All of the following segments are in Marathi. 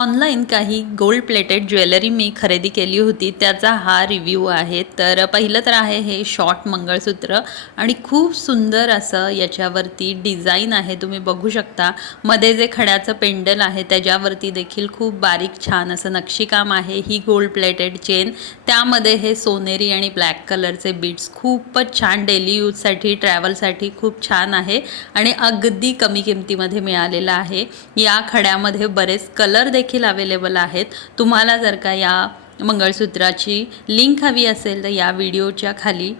ऑनलाईन काही गोल्ड प्लेटेड ज्वेलरी मी खरेदी केली होती, त्याचा हा रिव्ह्यू आहे. तर पहिलं तर आहे हे शॉर्ट मंगळसूत्र आणि खूप सुंदर असं याच्यावरती डिझाईन आहे, तुम्ही बघू शकता. मध्ये जे खड्याचं पेंडल आहे त्याच्यावरती देखील खूप बारीक छान असं नक्षीकाम आहे. ही गोल्ड प्लेटेड चेन, त्यामध्ये हे सोनेरी आणि ब्लॅक कलरचे बीड्स, खूपच छान डेली यूजसाठी, ट्रॅव्हलसाठी खूप छान आहे आणि अगदी कमी किमतीमध्ये मिळालेला आहे. या खड्यामध्ये बरेच कलर देखील अवेलेबल आहेत. तुम्हाला जर का या मंगळसूत्राची लिंक हवी असेल तर या व्हिडिओच्या खाली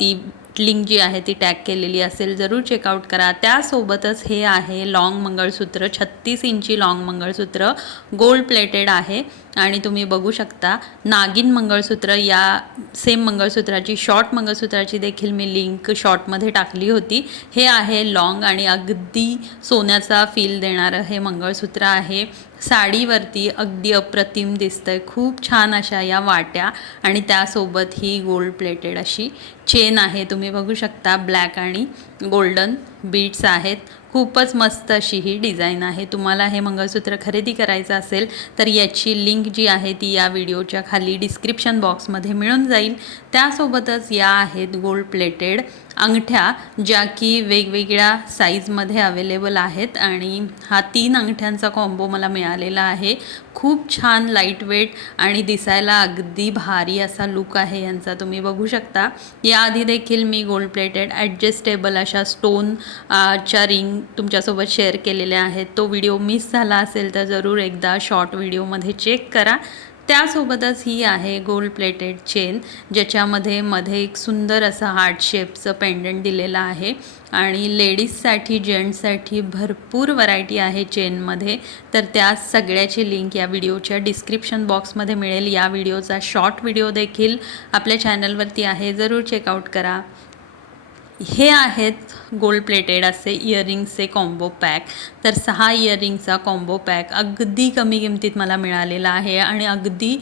ती लिंक जी आहे ती टॅग केलेली असेल, जरूर चेकआउट करा. त्यासोबतच हे आहे लॉंग मंगळसूत्र, 36 इंची लॉंग मंगळसूत्र गोल्ड प्लेटेड आहे आणि तुम्ही बघू शकता नागिन मंगळसूत्र, या सेम मंगळसूत्राची शॉर्ट मंगळसूत्राची देखील मी लिंक शॉर्टमध्ये टाकली होती. हे आहे लॉंग आणि अगदी सोन्याचा फील देणारं हे मंगळसूत्र आहे. साडीवरती अगदी अप्रतिम दिसतंय. खूप छान अशा या वाट्या आणि त्यासोबत ही गोल्ड प्लेटेड अशी चेन आहे, तुम्ही बघू शकता. ब्लॅक आणि गोल्डन बीड्स आहेत. खूपच मस्त अशी ही डिझाईन आहे. तुम्हाला हे मंगळसूत्र खरेदी करायचं असेल तर याची लिंक जी आहे ती या व्हिडिओच्या खाली डिस्क्रिप्शन बॉक्समध्ये मिळून जाईल. त्यासोबतच या आहेत गोल्ड प्लेटेड अंगठ्या, ज्या की वेगवेगळ्या साईजमध्ये अवेलेबल आहेत आणि हा 3 अंगठ्यांचा कॉम्बो मला मिळालेला आहे. खूप छान लाईट वेट आणि दिसायला अगदी भारी असा लुक आहे यांचा, तुम्ही बघू शकता. याआधी देखील मी गोल्ड प्लेटेड ॲडजस्टेबल अशा स्टोन च्या रिंग तुमच्यासोबत शेअर केलेल्या आहेत. तो व्हिडिओ मिस झाला असेल तर जरूर एकदा शॉर्ट व्हिडिओमध्ये चेक करा. त्यासोबतच ही आहे गोल्ड प्लेटेड चेन, ज्याच्यामध्ये मध्ये एक सुंदर असं हार्ट शेपचं पेंडंट दिलेलं आहे आणि लेडीजसाठी, जेंट्ससाठी भरपूर व्हरायटी आहे चेनमध्ये. तर त्या सगळ्याची लिंक या व्हिडिओच्या डिस्क्रिप्शन बॉक्समध्ये मिळेल. या व्हिडिओचा शॉर्ट व्हिडिओ देखील आपल्या चॅनलवरती आहे, जरूर चेकआउट करा. हे आहेत गोल्ड प्लेटेड असे इयरिंग्सचे कॉम्बो पॅक. तर 6 इयरिंगचा कॉम्बो पॅक अगदी कमी किमतीत मला मिळालेला आहे आणि अगदी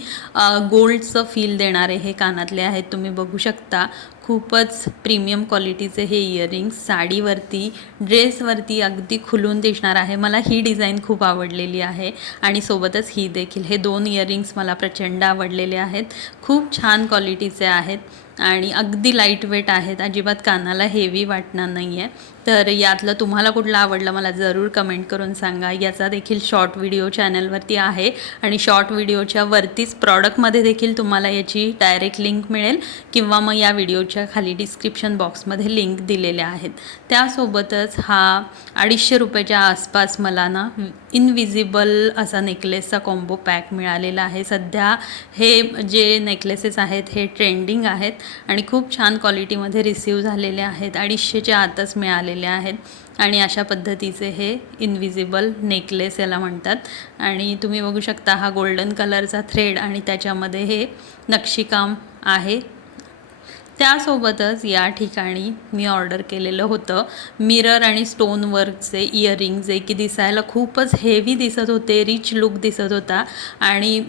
गोल्डचं फील देणारे हे कानातले आहेत, तुम्ही बघू शकता. खूपच प्रीमियम क्वालिटीचे हे इयरिंग्स साडीवरती, ड्रेसवरती अगदी खुलून दिसणार आहे. मला ही डिझाईन खूप आवडलेली आहे आणि सोबतच ही देखील. हे 2 इयरिंग्स मला प्रचंड आवडलेले आहेत. खूप छान क्वालिटीचे आहेत आणि अगदी लाईट वेट आहेत, अजिबात कानाला हेवी वाटणार नाही आहे. तर यातलं तुम्हाला कुठलं आवडलं मला जरूर कमेंट करून सांगा. याचा देखील शॉर्ट व्हिडिओ चॅनलवरती आहे आणि शॉर्ट व्हिडिओच्या वरतीच प्रॉडक्टमध्ये देखील तुम्हाला याची डायरेक्ट लिंक मिळेल किंवा मग या व्हिडिओच्या खाली डिस्क्रिप्शन बॉक्समध्ये लिंक दिलेल्या आहेत. त्यासोबतच हा 250 रुपयाच्या आसपास मला ना इनविजिबल असा नेकलेसचा कॉम्बो पॅक मिळालेला आहे. सध्या हे जे नेकलेसेस आहेत हे ट्रेंडिंग आहेत आणि खूप छान क्वालिटीमध्ये रिसीव झालेले आहेत. 250च्या आतच मिळालेले आहेत आणि अशा पद्धतीचे हे इनविजिबल नेकलेस याला म्हणतात आणि तुम्ही बघू शकता हा गोल्डन कलरचा थ्रेड आणि त्याच्यामध्ये हे नक्षीकाम आहे. त्यासोबतच या ठिकाणी मी ऑर्डर केलेलं होतं मिरर आणि स्टोन वर्कचे इयरिंग, जे की दिसायला खूपच हेवी दिसत होते, रिच लुक दिसत होता आणि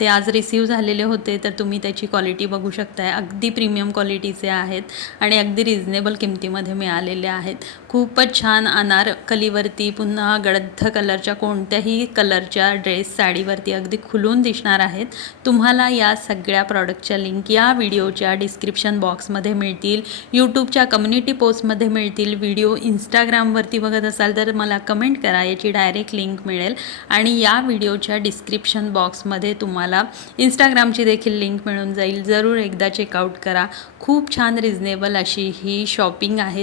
ते आज रिसीव झालेले होते. तर तुम्ही त्याची क्वालिटी बघू शकताय, अगदी प्रीमियम क्वालिटीचे आहेत आणि अगदी रिजनेबल किमतीमध्ये मिळालेले आहेत. खूपच छान अनारकलीवरती, पुन्हा गडद कलरच्या, कोणत्याही कलरच्या ड्रेस साडीवरती अगदी खुलून दिसणार आहेत. तुम्हाला या सगळ्या प्रॉडक्टच्या लिंक या व्हिडिओच्या डिस्क्रिप्शन बॉक्समध्ये मिळतील, यूट्यूबच्या कम्युनिटी पोस्टमध्ये मिळतील. व्हिडिओ इंस्टाग्रामवरती बघत असाल तर मला कमेंट करा, याची डायरेक्ट लिंक मिळेल आणि या व्हिडिओच्या डिस्क्रिप्शन बॉक्समध्ये तुम्हाला इंस्टाग्रामची देखील लिंक मिळून जाईल. जरूर एकदा चेकआउट करा. खूप छान रिजनेबल अशी ही शॉपिंग आहे.